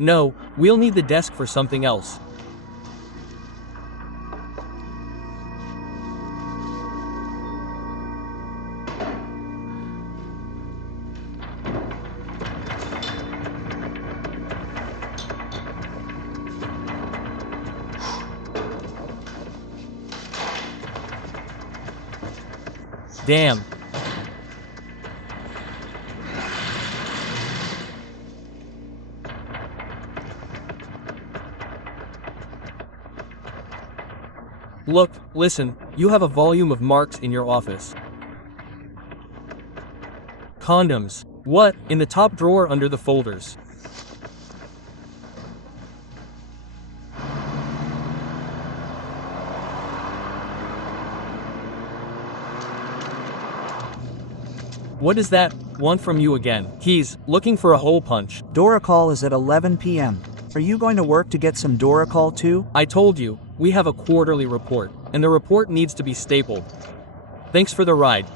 No, we'll need the desk for something else. Damn. Look, listen, you have a volume of marks in your office. Condoms. What? In the top drawer under the folders. What is that? One from you again. Keys, looking for a hole punch. Dora call is at 11 p.m. Are you going to work to get some Dora call too? I told you, we have a quarterly report, and the report needs to be stapled. Thanks for the ride.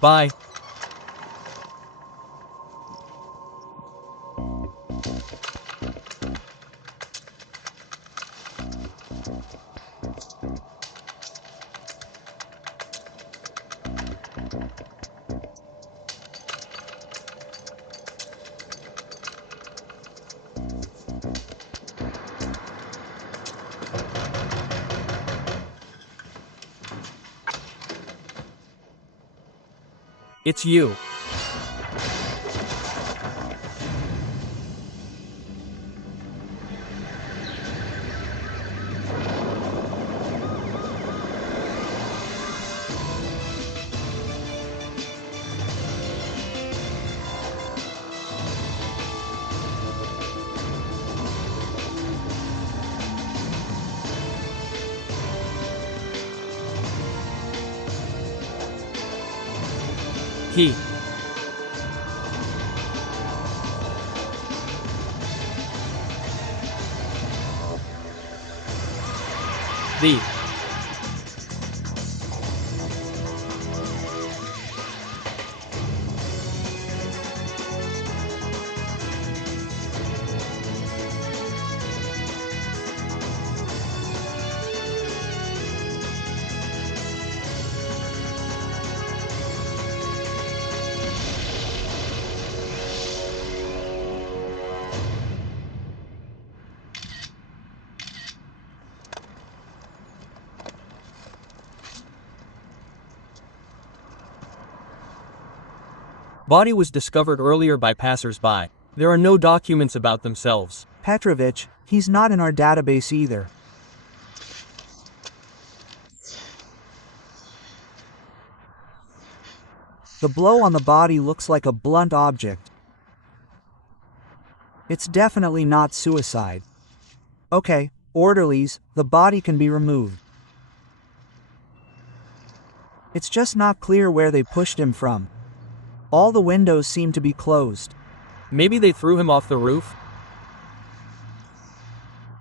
Bye. It's you. Key. The. Body was discovered earlier by passers-by. There are no documents about themselves. Petrovich, he's not in our database either. The blow on the body looks like a blunt object. It's definitely not suicide. Okay, orderlies, the body can be removed. It's just not clear where they pushed him from. All the windows seem to be closed. Maybe they threw him off the roof?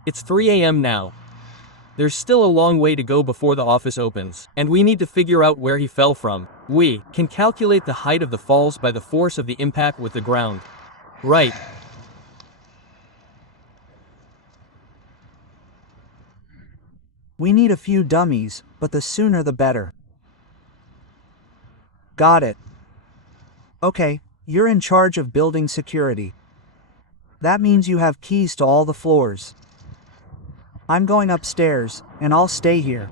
It's 3 a.m. now. There's still a long way to go before the office opens, and we need to figure out where he fell from. We can calculate the height of the falls by the force of the impact with the ground. Right. We need a few dummies, but the sooner the better. Got it. Okay, you're in charge of building security. That means you have keys to all the floors. I'm going upstairs, and I'll stay here.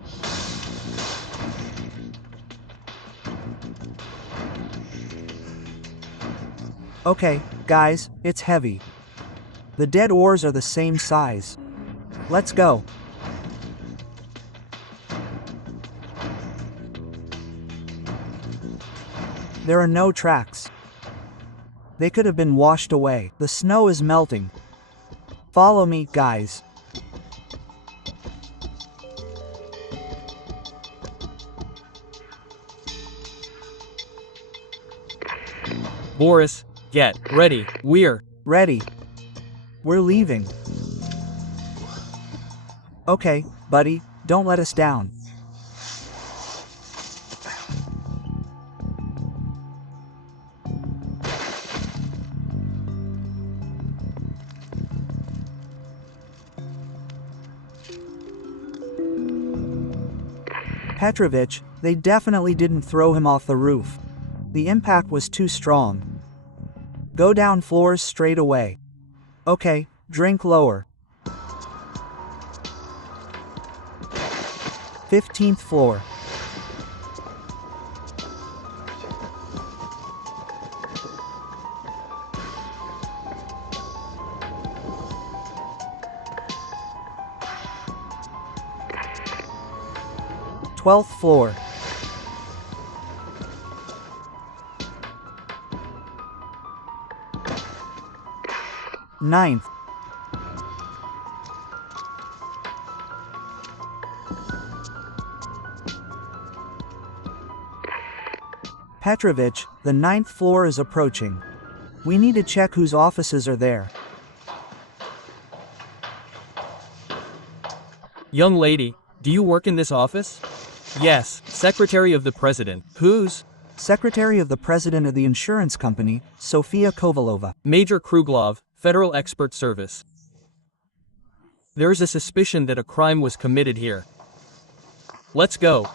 Okay, guys, it's heavy. The dead oars are the same size. Let's go. There are no tracks. They could have been washed away. The snow is melting. Follow me, guys. Boris, get ready. We're ready. We're leaving. Okay, buddy, don't let us down. Petrovich, they definitely didn't throw him off the roof. The impact was too strong. Go down floors straight away. Okay, drink lower. 15th floor. Twelfth floor. Ninth. Petrovich, the 9th floor is approaching. We need to check whose offices are there. Young lady, do you work in this office? Yes, Secretary of the President. Whose? Secretary of the President of the insurance company, Sofia Kovalova. Major Kruglov, Federal Expert Service. There's a suspicion that a crime was committed here. Let's go.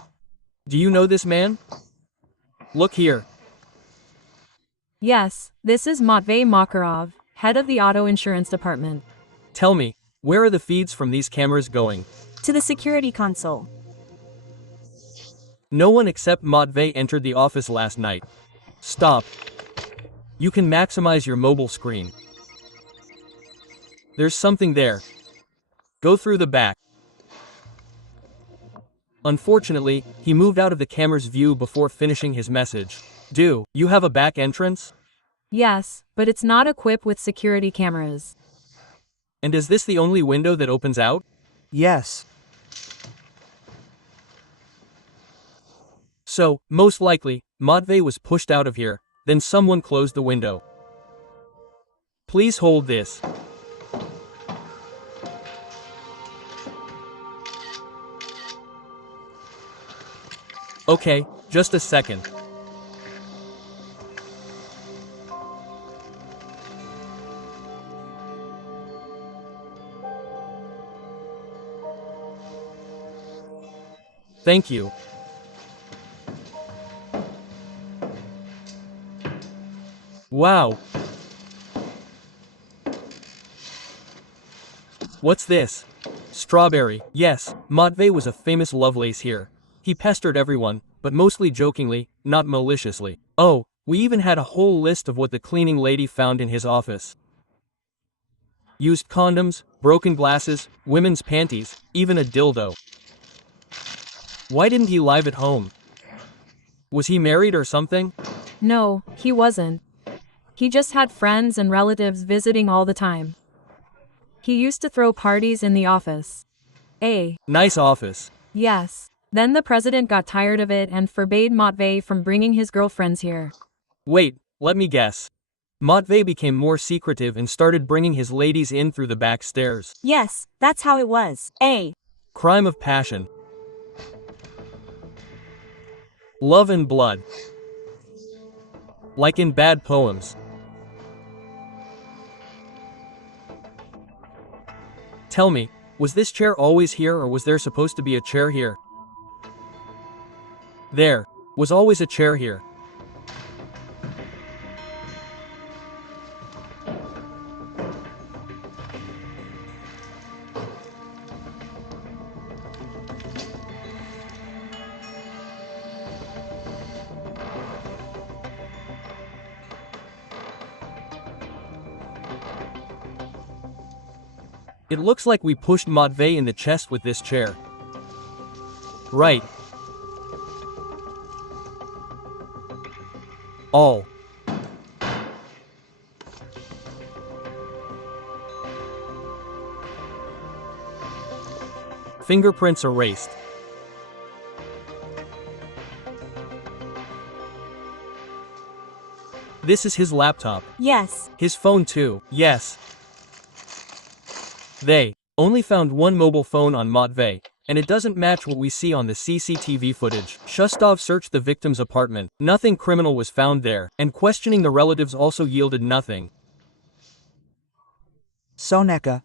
Do you know this man? Look here. Yes, this is Matvey Makarov, head of the auto insurance department. Tell me, where are the feeds from these cameras going? To the security console. No one except Matvey entered the office last night. Stop. You can maximize your mobile screen. There's something there. Go through the back. Unfortunately, he moved out of the camera's view before finishing his message. Do you have a back entrance? Yes, but it's not equipped with security cameras. And is this the only window that opens out? Yes. So, most likely, Matvey was pushed out of here, then someone closed the window. Please hold this. Okay, just a second. Thank you. Wow. What's this? Strawberry. Yes, Matvey was a famous Lovelace here. He pestered everyone, but mostly jokingly, not maliciously. Oh, we even had a whole list of what the cleaning lady found in his office. Used condoms, broken glasses, women's panties, even a dildo. Why didn't he live at home? Was he married or something? No, he wasn't. He just had friends and relatives visiting all the time. He used to throw parties in the office. Nice office. Yes. Then the president got tired of it and forbade Matvey from bringing his girlfriends here. Wait, let me guess. Matvey became more secretive and started bringing his ladies in through the back stairs. Yes, that's how it was. Crime of passion. Love and blood. Like in bad poems. Tell me, was this chair always here or was there supposed to be a chair here? There was always a chair here. It looks like we pushed Matvey in the chest with this chair. Right. All. Fingerprints erased. This is his laptop. Yes. His phone too. Yes. They only found one mobile phone on Matvey, and it doesn't match what we see on the CCTV footage. Shustov searched the victim's apartment. Nothing criminal was found there, and questioning the relatives also yielded nothing. Soneka.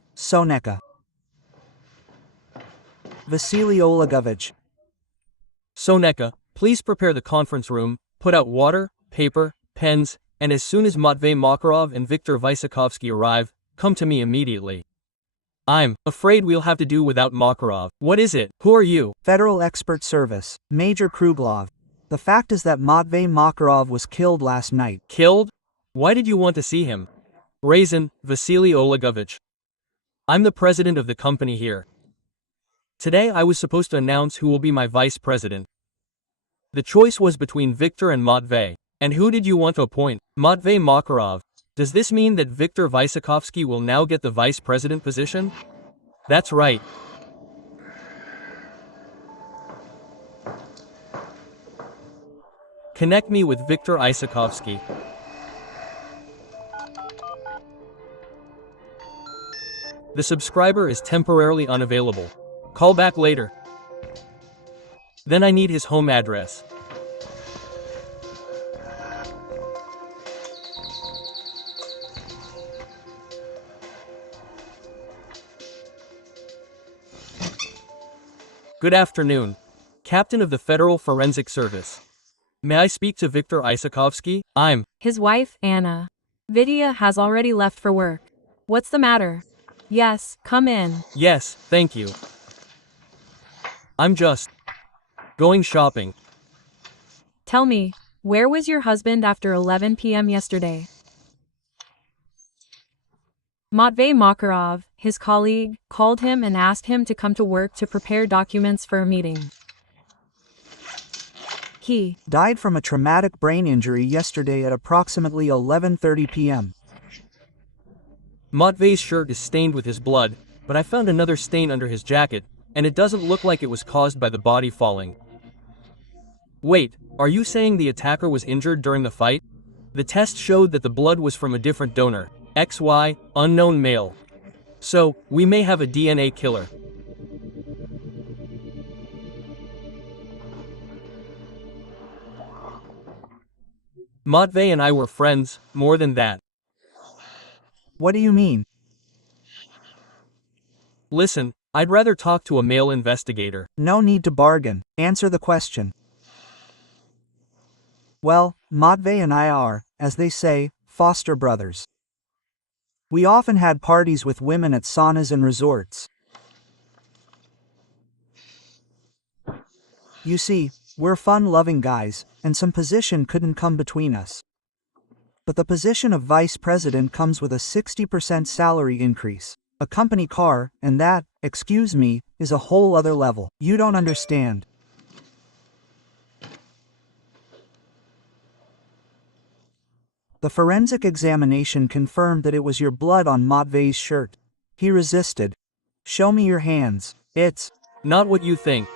Vasily Olegovich. Soneka, please prepare the conference room, put out water, paper, pens, and as soon as Matvey Makarov and Viktor Vysokovsky arrive, come to me immediately. I'm afraid we'll have to do without Makarov. What is it? Who are you? Federal Expert Service, Major Kruglov. The fact is that Matvey Makarov was killed last night. Killed? Why did you want to see him? Raisin, Vasily Olegovich. I'm the president of the company here. Today I was supposed to announce who will be my vice president. The choice was between Viktor and Matvey. And who did you want to appoint? Matvey Makarov. Does this mean that Viktor Vysokovsky will now get the vice president position? That's right. Connect me with Viktor Vysokovsky. The subscriber is temporarily unavailable. Call back later. Then I need his home address. Good afternoon. Captain of the Federal Forensic Service. May I speak to Viktor Vysokovsky? I'm His wife, Anna. Vidya has already left for work. What's the matter? Yes, come in. Yes, thank you. I'm just going shopping. Tell me, where was your husband after 11 p.m. yesterday? Matvey Makarov, his colleague, called him and asked him to come to work to prepare documents for a meeting. He died from a traumatic brain injury yesterday at approximately 11:30 p.m. Matvey's shirt is stained with his blood, but I found another stain under his jacket, and it doesn't look like it was caused by the body falling. Wait, are you saying the attacker was injured during the fight? The test showed that the blood was from a different donor, XY, unknown male. So, we may have a DNA killer. Matvey and I were friends, more than that. What do you mean? Listen, I'd rather talk to a male investigator. No need to bargain. Answer the question. Well, Matvey and I are, as they say, foster brothers. We often had parties with women at saunas and resorts. You see, we're fun-loving guys, and some position couldn't come between us. But the position of vice president comes with a 60% salary increase, a company car, and that, excuse me, is a whole other level. You don't understand. The forensic examination confirmed that it was your blood on Matvey's shirt. He resisted. Show me your hands. It's not what you think.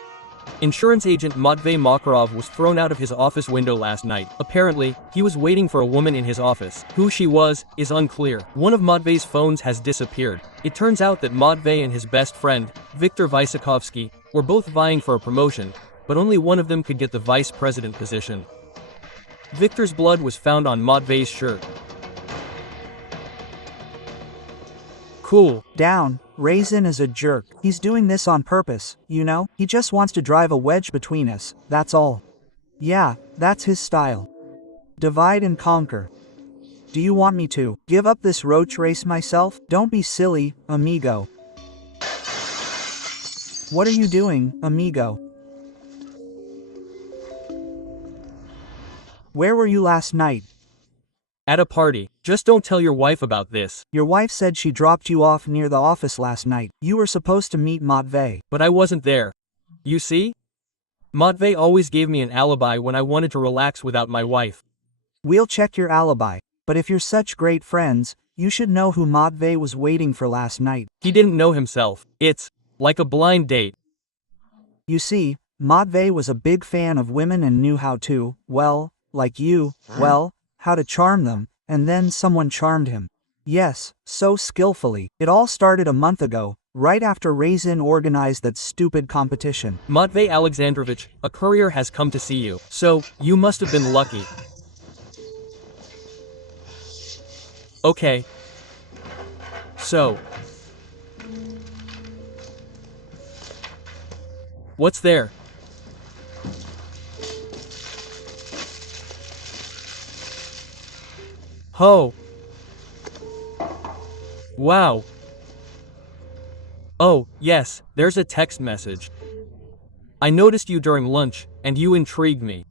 Insurance agent Matvey Makarov was thrown out of his office window last night. Apparently, he was waiting for a woman in his office. Who she was, is unclear. One of Matvey's phones has disappeared. It turns out that Matvey and his best friend, Viktor Vysokovsky, were both vying for a promotion, but only one of them could get the vice president position. Viktor's blood was found on Matvey's shirt. Cool. Down. Raisin is a jerk. He's doing this on purpose, you know? He just wants to drive a wedge between us, that's all. Yeah, that's his style. Divide and conquer. Do you want me to give up this roach race myself? Don't be silly, amigo. What are you doing, amigo? Where were you last night? At a party. Just don't tell your wife about this. Your wife said she dropped you off near the office last night. You were supposed to meet Matvey. But I wasn't there. You see? Matvey always gave me an alibi when I wanted to relax without my wife. We'll check your alibi, but if you're such great friends, you should know who Matvey was waiting for last night. He didn't know himself. It's like a blind date. You see, Matvey was a big fan of women and knew how to, well, like you, well, how to charm them, and then someone charmed him. Yes, so skillfully. It all started a month ago, right after Raisin organized that stupid competition. Matvey Alexandrovich, a courier has come to see you. So, you must have been lucky. Okay. So. What's there? Ho! Wow! Oh, yes, there's a text message. I noticed you during lunch, and you intrigued me.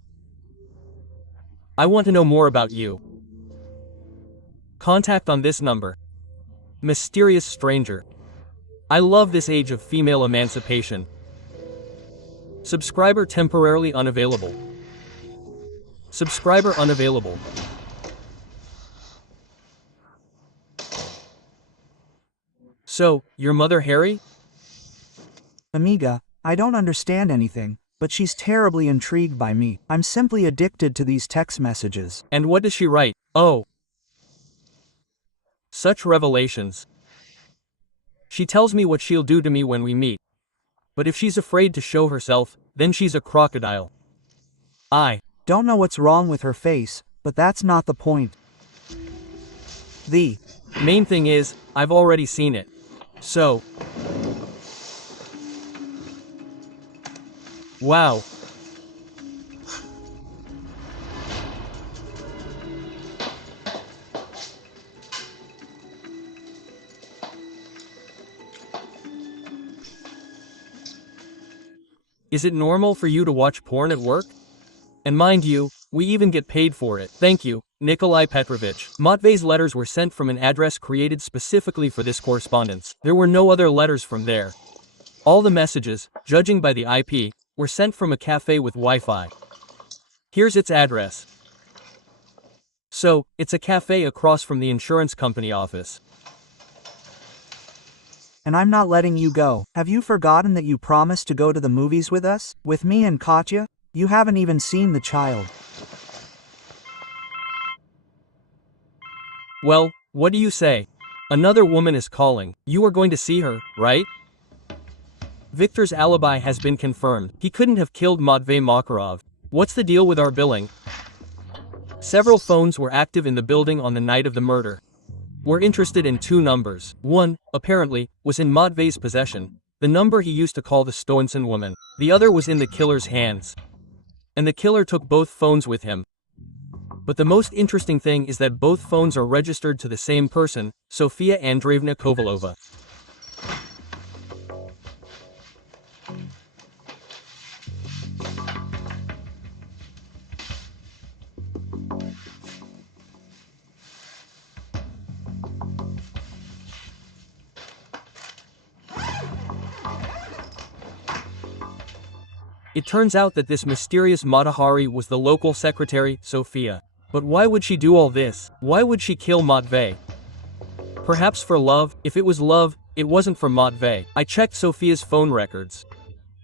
I want to know more about you. Contact on this number. Mysterious stranger. I love this age of female emancipation. Subscriber temporarily unavailable. Subscriber unavailable. So, your mother Harry? Amiga, I don't understand anything, but she's terribly intrigued by me. I'm simply addicted to these text messages. And what does she write? Oh. Such revelations. She tells me what she'll do to me when we meet. But if she's afraid to show herself, then she's a crocodile. I don't know what's wrong with her face, but that's not the point. The main thing is, I've already seen it. So. Wow. Is it normal for you to watch porn at work? And mind you, we even get paid for it. Thank you, Nikolai Petrovich. Matvey's letters were sent from an address created specifically for this correspondence. There were no other letters from there. All the messages, judging by the IP, were sent from a cafe with Wi-Fi. Here's its address. So, it's a cafe across from the insurance company office. And I'm not letting you go. Have you forgotten that you promised to go to the movies with us? With me and Katya? You haven't even seen the child. Well, what do you say? Another woman is calling. You are going to see her, right? Victor's alibi has been confirmed. He couldn't have killed Matvey Makarov. What's the deal with our billing? Several phones were active in the building on the night of the murder. We're interested in two numbers. One, apparently, was in Matvey's possession, the number he used to call the Stoensen woman. The other was in the killer's hands. And the killer took both phones with him. But the most interesting thing is that both phones are registered to the same person, Sofia Andreevna Kovalova. It turns out that this mysterious Matahari was the local secretary, Sofia. But why would she do all this? Why would she kill Matvey? Perhaps for love? If it was love, it wasn't for Matvey. I checked Sofia's phone records.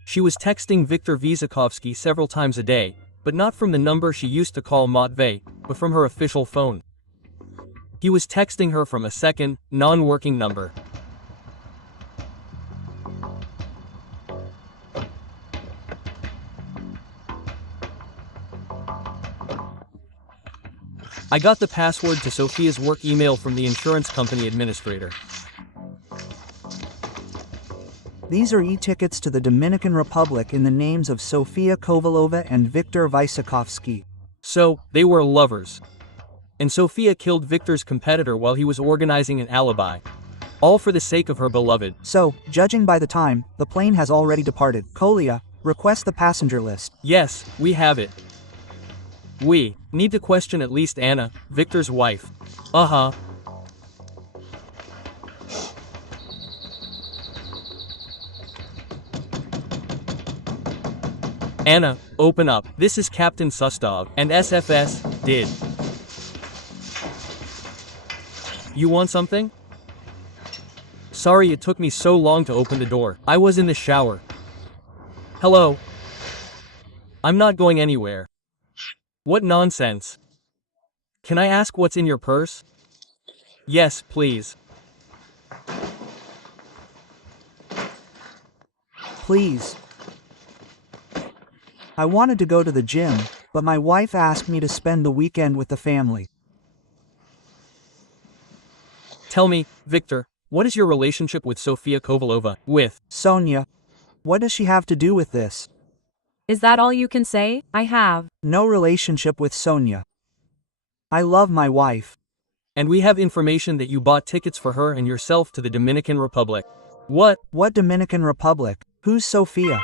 She was texting Viktor Vizakovsky several times a day, but not from the number she used to call Matvey, but from her official phone. He was texting her from a second, non-working number. I got the password to Sofia's work email from the insurance company administrator. These are e-tickets to the Dominican Republic in the names of Sofia Kovalova and Viktor Visakovsky. So, they were lovers. And Sofia killed Viktor's competitor while he was organizing an alibi. All for the sake of her beloved. So, judging by the time, the plane has already departed. Kolya, request the passenger list. Yes, we have it. We need to question at least Anna, Viktor's wife. Uh-huh. Anna, open up. This is Captain Sustov, and SFS, did. You want something? Sorry it took me so long to open the door. I was in the shower. Hello? I'm not going anywhere. What nonsense. Can I ask what's in your purse? Yes, please. Please. I wanted to go to the gym, but my wife asked me to spend the weekend with the family. Tell me, Viktor, what is your relationship with Sofia Kovalova? With Sonia. What does she have to do with this? Is that all you can say? I have No relationship with Sonia. I love my wife. And we have information that you bought tickets for her and yourself to the Dominican Republic. What? What Dominican Republic? Who's Sophia?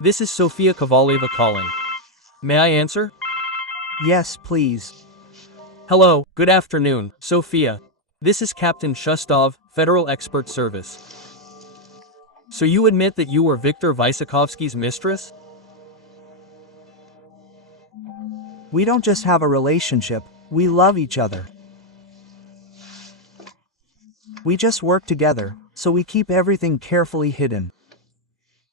This is Sofia Kovaleva calling. May I answer? Yes, please. Hello, good afternoon, Sophia. This is Captain Shustov, Federal Expert Service. So you admit that you were Viktor Vysokovsky's mistress? We don't just have a relationship, we love each other. We just work together, so we keep everything carefully hidden.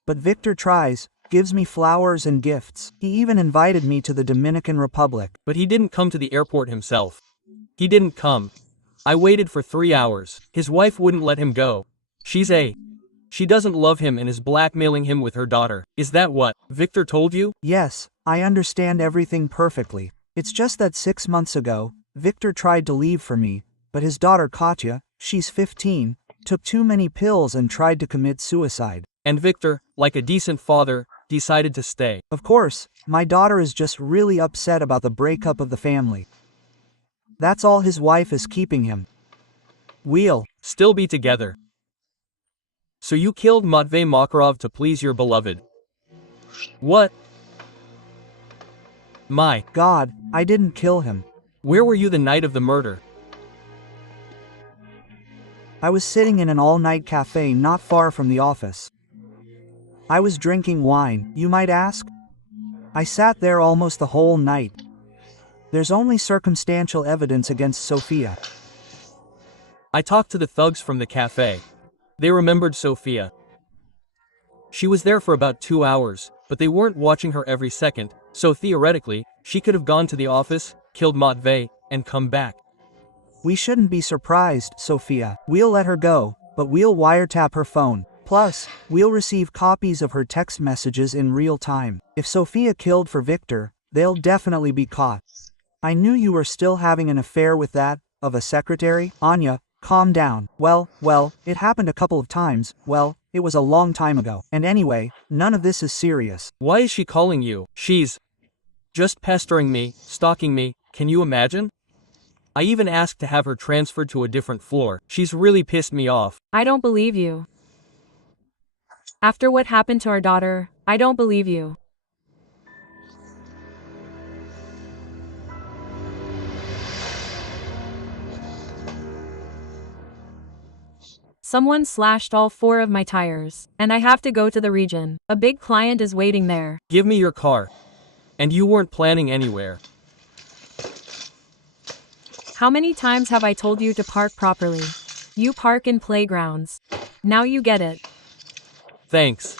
But Viktor tries, gives me flowers and gifts. He even invited me to the Dominican Republic. But he didn't come to the airport himself. He didn't come. I waited for 3 hours. His wife wouldn't let him go. She doesn't love him and is blackmailing him with her daughter. Is that what Viktor told you? Yes, I understand everything perfectly. It's just that 6 months ago, Viktor tried to leave for me, but his daughter Katya, she's 15, took too many pills and tried to commit suicide. And Viktor, like a decent father, decided to stay. Of course, my daughter is just really upset about the breakup of the family. That's all his wife is keeping him. We'll still be together. So you killed Matvey Makarov to please your beloved. What? My God, I didn't kill him. Where were you the night of the murder? I was sitting in an all-night cafe not far from the office. I was drinking wine, you might ask? I sat there almost the whole night. There's only circumstantial evidence against Sophia. I talked to the thugs from the cafe. They remembered Sophia. She was there for about 2 hours, but they weren't watching her every second, so theoretically, she could have gone to the office, killed Matvey, and come back. We shouldn't be surprised, Sophia. We'll let her go, but we'll wiretap her phone. Plus, we'll receive copies of her text messages in real time. If Sophia killed for Viktor, they'll definitely be caught. I knew you were still having an affair with that, of a secretary. Anya, calm down. Well, it happened a couple of times. Well, it was a long time ago. And anyway, none of this is serious. Why is she calling you? She's just pestering me, stalking me, can you imagine? I even asked to have her transferred to a different floor. She's really pissed me off. I don't believe you. After what happened to our daughter, I don't believe you. Someone slashed all 4 of my tires, and I have to go to the region. A big client is waiting there. Give me your car. And you weren't planning anywhere. How many times have I told you to park properly? You park in playgrounds. Now you get it. Thanks.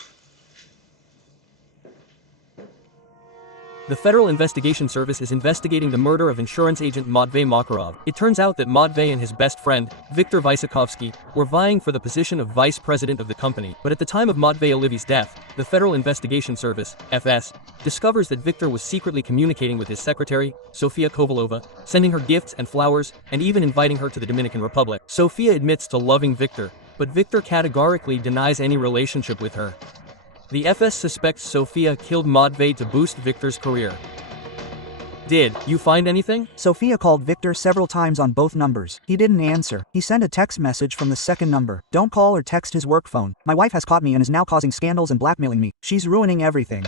The Federal Investigation Service is investigating the murder of insurance agent Matvey Makarov. It turns out that Matvey and his best friend, Viktor Vysokovsky, were vying for the position of vice president of the company. But at the time of Matvey Olivi's death, the Federal Investigation Service, FS, discovers that Viktor was secretly communicating with his secretary, Sofia Kovalova, sending her gifts and flowers, and even inviting her to the Dominican Republic. Sofia admits to loving Viktor, but Viktor categorically denies any relationship with her. The FS suspects Sofia killed Matvey to boost Viktor's career. Did you find anything? Sophia called Viktor several times on both numbers. He didn't answer. He sent a text message from the second number. Don't call or text his work phone. My wife has caught me and is now causing scandals and blackmailing me. She's ruining everything.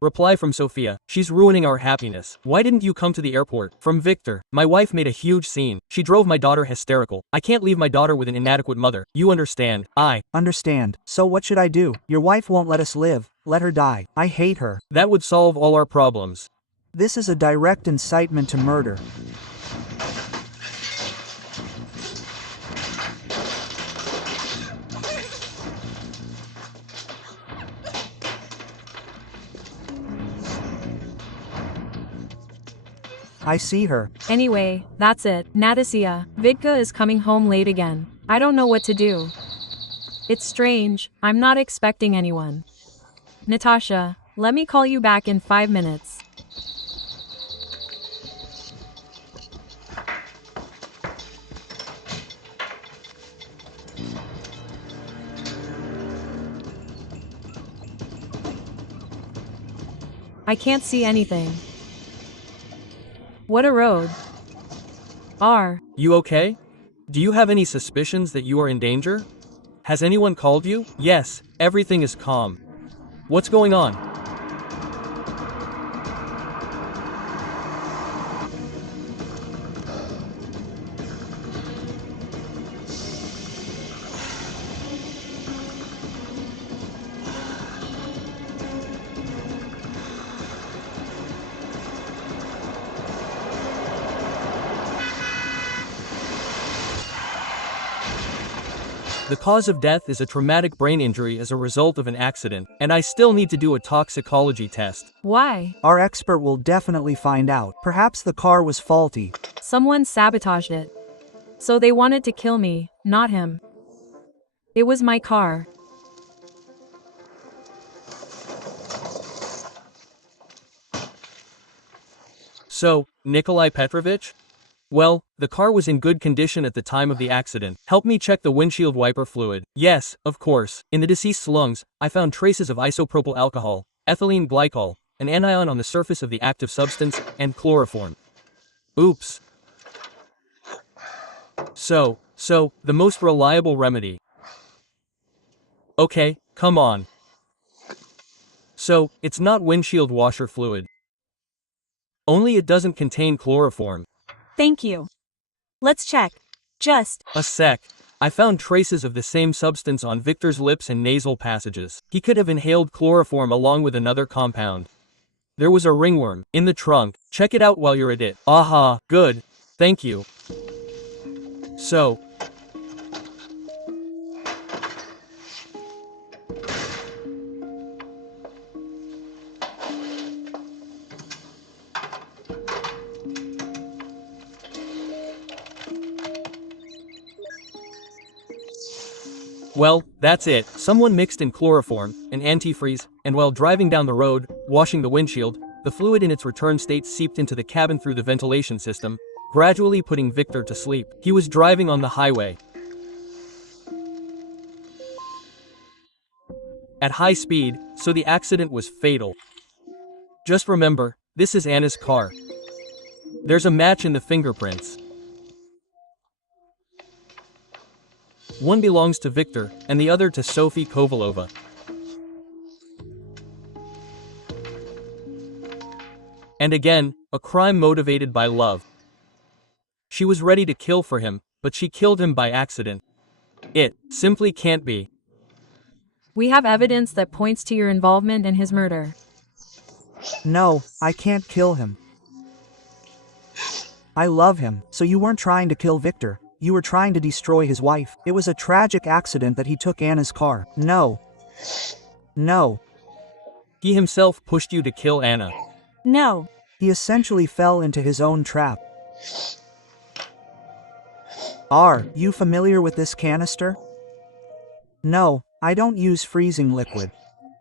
Reply from Sofia. She's ruining our happiness. Why didn't you come to the airport? From Viktor. My wife made a huge scene. She drove my daughter hysterical. I can't leave my daughter with an inadequate mother. You understand. I understand. So what should I do? Your wife won't let us live. Let her die. I hate her. That would solve all our problems. This is a direct incitement to murder. I see her. Anyway, that's it. Natasha, Vidka is coming home late again. I don't know what to do. It's strange, I'm not expecting anyone. Natasha, let me call you back in 5 minutes. I can't see anything. What a road. R. You okay? Do you have any suspicions that you are in danger? Has anyone called you? Yes, everything is calm. What's going on? The cause of death is a traumatic brain injury as a result of an accident, and I still need to do a toxicology test. Why? Our expert will definitely find out. Perhaps the car was faulty. Someone sabotaged it. So they wanted to kill me, not him. It was my car. So, Nikolai Petrovich? Well, the car was in good condition at the time of the accident. Help me check the windshield wiper fluid. Yes, of course. In the deceased's lungs, I found traces of isopropyl alcohol, ethylene glycol, an anion on the surface of the active substance, and chloroform. Oops. So, the most reliable remedy. Okay, come on. So, it's not windshield washer fluid. Only it doesn't contain chloroform. Thank you. Let's check. Just A sec. I found traces of the same substance on Victor's lips and nasal passages. He could have inhaled chloroform along with another compound. There was a ringworm in the trunk. Check it out while you're at it. Aha, good. Thank you. So, well, that's it. Someone mixed in chloroform, an antifreeze, and while driving down the road, washing the windshield, the fluid in its return state seeped into the cabin through the ventilation system, gradually putting Victor to sleep. He was driving on the highway at high speed, so the accident was fatal. Just remember, this is Anna's car. There's a match in the fingerprints. One belongs to Victor, and the other to Sophie Kovalova. And again, a crime motivated by love. She was ready to kill for him, but she killed him by accident. It simply can't be. We have evidence that points to your involvement in his murder. No, I can't kill him. I love him. So you weren't trying to kill Victor. You were trying to destroy his wife. It was a tragic accident that he took Anna's car. No. No. He himself pushed you to kill Anna. no. He essentially fell into his own trap. Are you familiar with this canister? No, I don't use freezing liquid.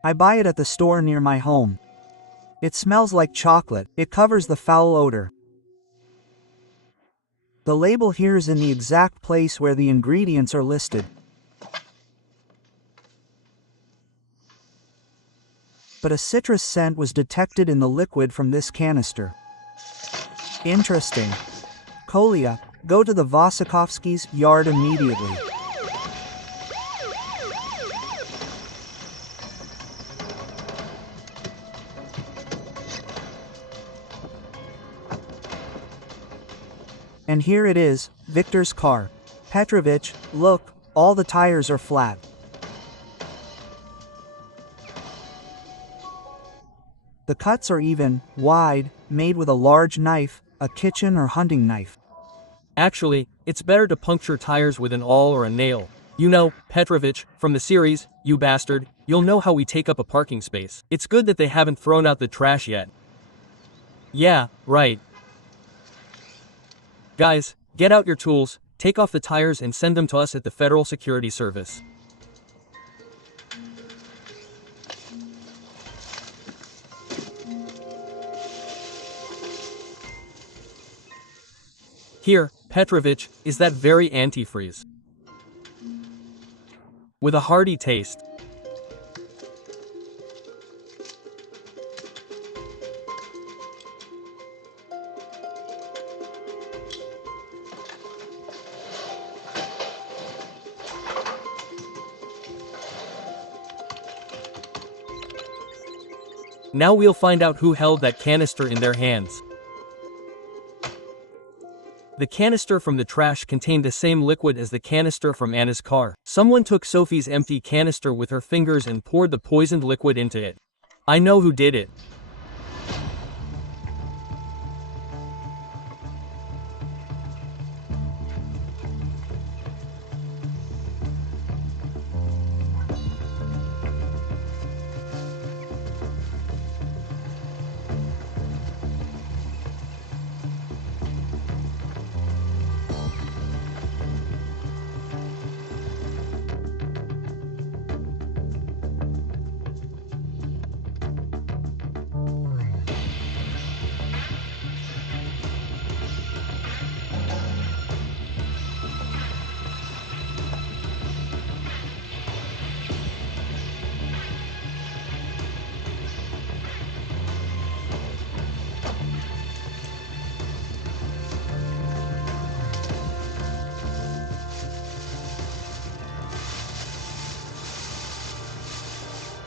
I buy it at the store near my home. It smells like chocolate. It covers the foul odor. The label here is in the exact place where the ingredients are listed. But a citrus scent was detected in the liquid from this canister. Interesting. Kolya, go to the Vasikovsky's yard immediately. And here it is, Victor's car. Petrovich, look, all the tires are flat. The cuts are even, wide, made with a large knife, a kitchen or hunting knife. Actually, it's better to puncture tires with an awl or a nail. You know, Petrovich, from the series, you bastard, you'll know how we take up a parking space. It's good that they haven't thrown out the trash yet. Yeah, right. Guys, get out your tools, take off the tires and send them to us at the Federal Security Service. Here, Petrovich, is that very antifreeze. With a hearty taste. Now we'll find out who held that canister in their hands. The canister from the trash contained the same liquid as the canister from Anna's car. Someone took Sophie's empty canister with her fingers and poured the poisoned liquid into it. I know who did it.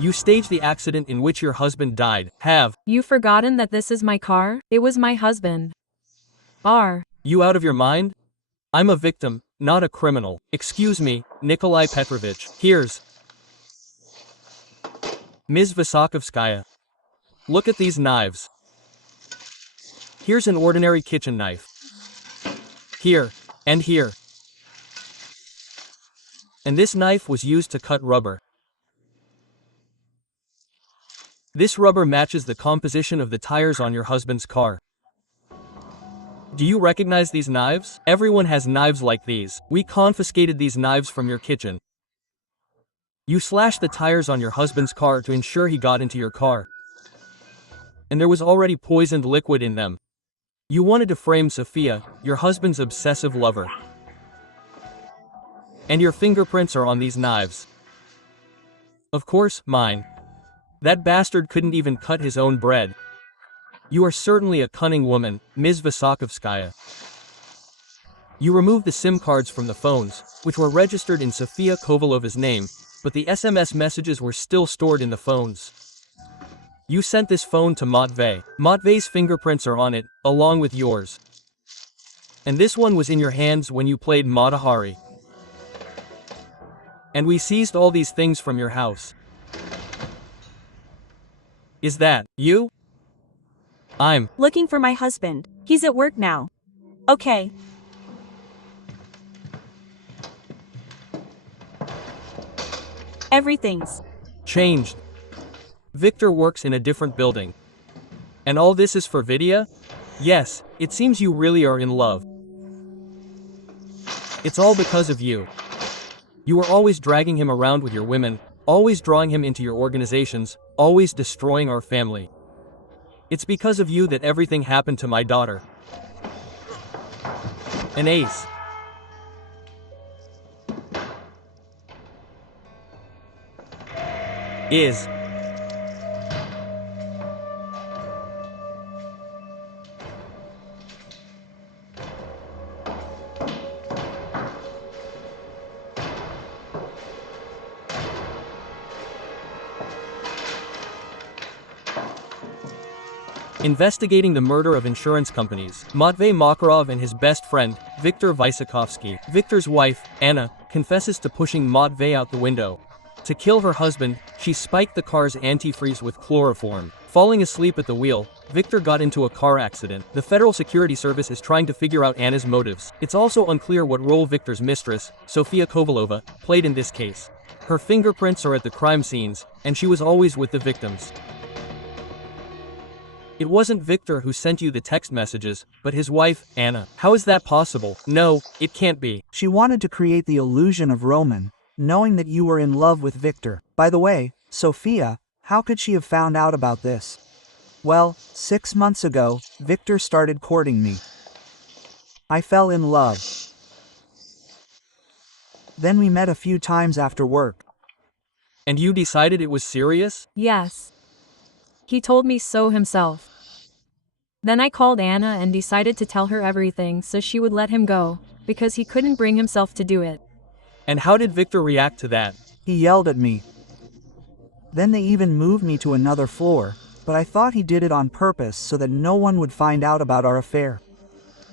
You staged the accident in which your husband died. Have You forgotten that this is my car? It was my husband. Are you out of your mind? I'm a victim, not a criminal. Excuse me, Nikolai Petrovich. Here's Ms. Vysokovskaya. Look at these knives. Here's an ordinary kitchen knife. Here, and here. And this knife was used to cut rubber. This rubber matches the composition of the tires on your husband's car. Do you recognize these knives? Everyone has knives like these. We confiscated these knives from your kitchen. You slashed the tires on your husband's car to ensure he got into your car. And there was already poisoned liquid in them. You wanted to frame Sophia, your husband's obsessive lover. And your fingerprints are on these knives. Of course, mine. That bastard couldn't even cut his own bread. You are certainly a cunning woman, Ms. Vysokovskaya. You removed the SIM cards from the phones, which were registered in Sofia Kovalova's name, but the SMS messages were still stored in the phones. You sent this phone to Matvey. Matvey's fingerprints are on it, along with yours. And this one was in your hands when you played Mata Hari. And we seized all these things from your house. Is that you? I'm Looking for my husband. He's at work now. Okay. Everything's changed. Victor works in a different building. And all this is for Vidya? Yes, it seems you really are in love. It's all because of you. You are always dragging him around with your women, always drawing him into your organizations, always destroying our family. It's because of you that everything happened to my daughter. An ace. Is. Investigating the murder of insurance companies, Matvey Makarov and his best friend, Viktor Vysokovsky. Viktor's wife, Anna, confesses to pushing Matvey out the window. To kill her husband, she spiked the car's antifreeze with chloroform. Falling asleep at the wheel, Viktor got into a car accident. The Federal Security Service is trying to figure out Anna's motives. It's also unclear what role Viktor's mistress, Sofia Kovalova, played in this case. Her fingerprints are at the crime scenes, and she was always with the victims. It wasn't Viktor who sent you the text messages, but his wife, Anna. How is that possible? No, it can't be. She wanted to create the illusion of Roman, knowing that you were in love with Victor. By the way, Sophia, how could she have found out about this? Well, 6 months ago, Victor started courting me. I fell in love. Then we met a few times after work. And you decided it was serious? Yes. He told me so himself. Then I called Anna and decided to tell her everything so she would let him go, because he couldn't bring himself to do it. And how did Victor react to that? He yelled at me. Then they even moved me to another floor, but I thought he did it on purpose so that no one would find out about our affair.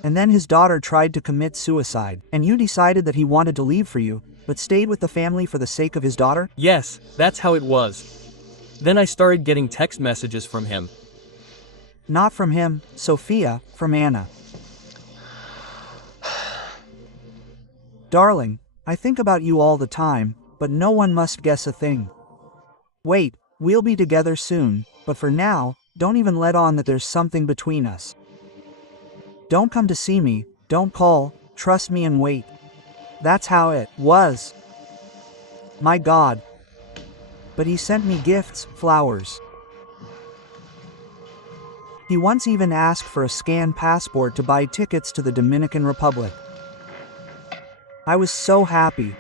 And then his daughter tried to commit suicide, and you decided that he wanted to leave for you, but stayed with the family for the sake of his daughter? Yes, that's how it was. Then I started getting text messages from him. Not from him, Sophia, from Anna. Darling, I think about you all the time, but no one must guess a thing. Wait, we'll be together soon, but for now, don't even let on that there's something between us. Don't come to see me, don't call, trust me and wait. That's how it was. My God. But he sent me gifts, flowers. He once even asked for a scanned passport to buy tickets to the Dominican Republic. I was so happy.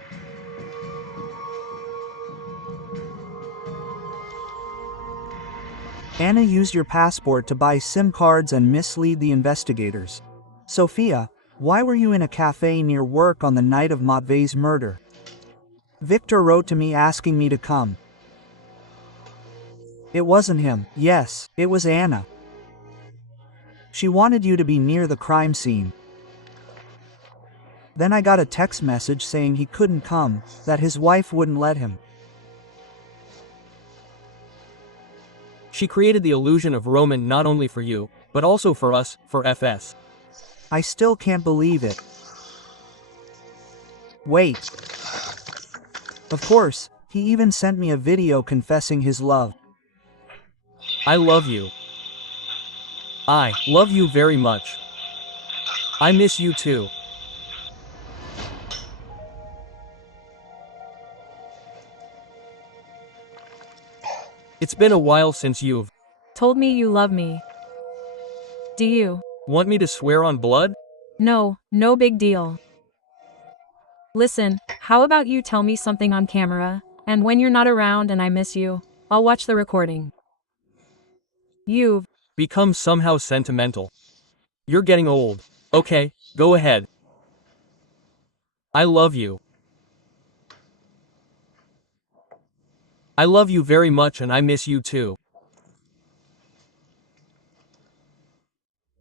Anna used your passport to buy SIM cards and mislead the investigators. Sophia, why were you in a cafe near work on the night of Matvei's murder? Victor wrote to me asking me to come. It wasn't him. Yes, it was Anna. She wanted you to be near the crime scene. Then I got a text message saying he couldn't come, that his wife wouldn't let him. She created the illusion of Roman not only for you, but also for us, for FS. I still can't believe it. Wait. Of course, he even sent me a video confessing his love. I love you. I love you very much. I miss you too. It's been a while since you've Told me you love me. Do you? want me to swear on blood? No, no big deal. Listen, how about you tell me something on camera, and when you're not around and I miss you, I'll watch the recording. You've Become somehow sentimental. You're getting old. Okay, go ahead. I love you. I love you very much and I miss you too.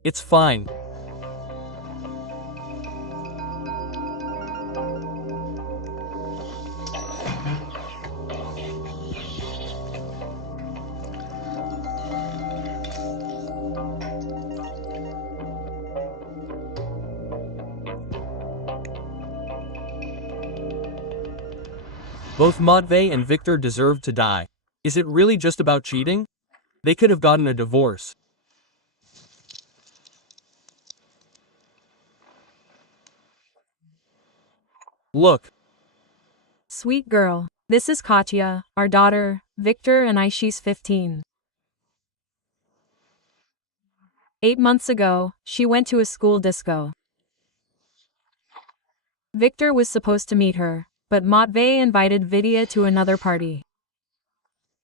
It's fine. Both Matvei and Victor deserved to die. Is it really just about cheating? They could have gotten a divorce. Look, Sweet girl. This is Katya, our daughter, Victor and I. She's 15. 8 months ago, she went to a school disco. Victor was supposed to meet her, but Matvei invited Vidya to another party.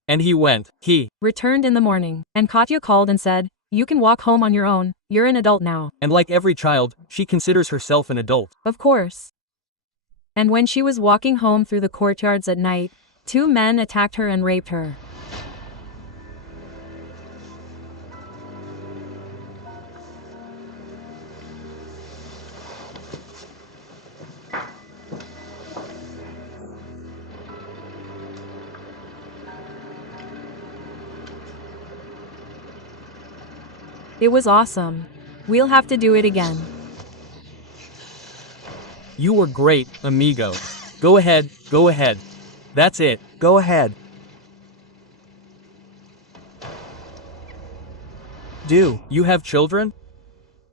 and he went. He Returned in the morning, and Katya called and said, "You can walk home on your own, you're an adult now." And like every child, she considers herself an adult. Of course. And when she was walking home through the courtyards at night, 2 men attacked her and raped her. It was awesome. We'll have to do it again. You were great, amigo. Go ahead, go ahead. That's it. Go ahead. Do. You have children?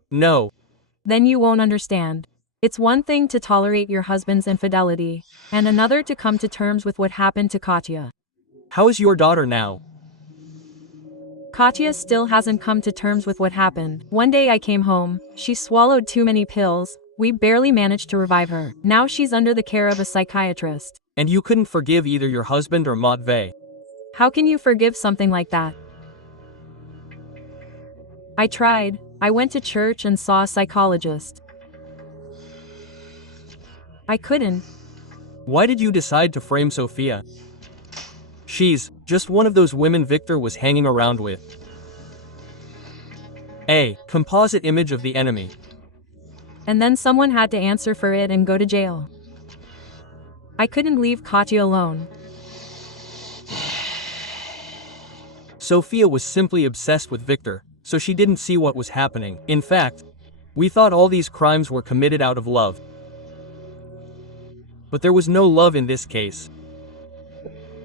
No. Then you won't understand. It's one thing to tolerate your husband's infidelity, and another to come to terms with what happened to Katya. How is your daughter now? Katya still hasn't come to terms with what happened. One day I came home, she swallowed too many pills, we barely managed to revive her. Now she's under the care of a psychiatrist. And you couldn't forgive either your husband or Matvei. How can you forgive something like that? I tried. I went to church and saw a psychologist. I couldn't. Why did you decide to frame Sophia? She's just one of those women Victor was hanging around with. A. Composite image of the enemy. And then someone had to answer for it and go to jail. I couldn't leave Katya alone. Sophia was simply obsessed with Victor, so she didn't see what was happening. In fact, we thought all these crimes were committed out of love. But there was no love in this case.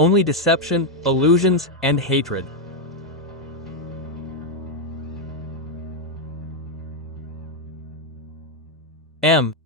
Only deception, illusions, and hatred. M.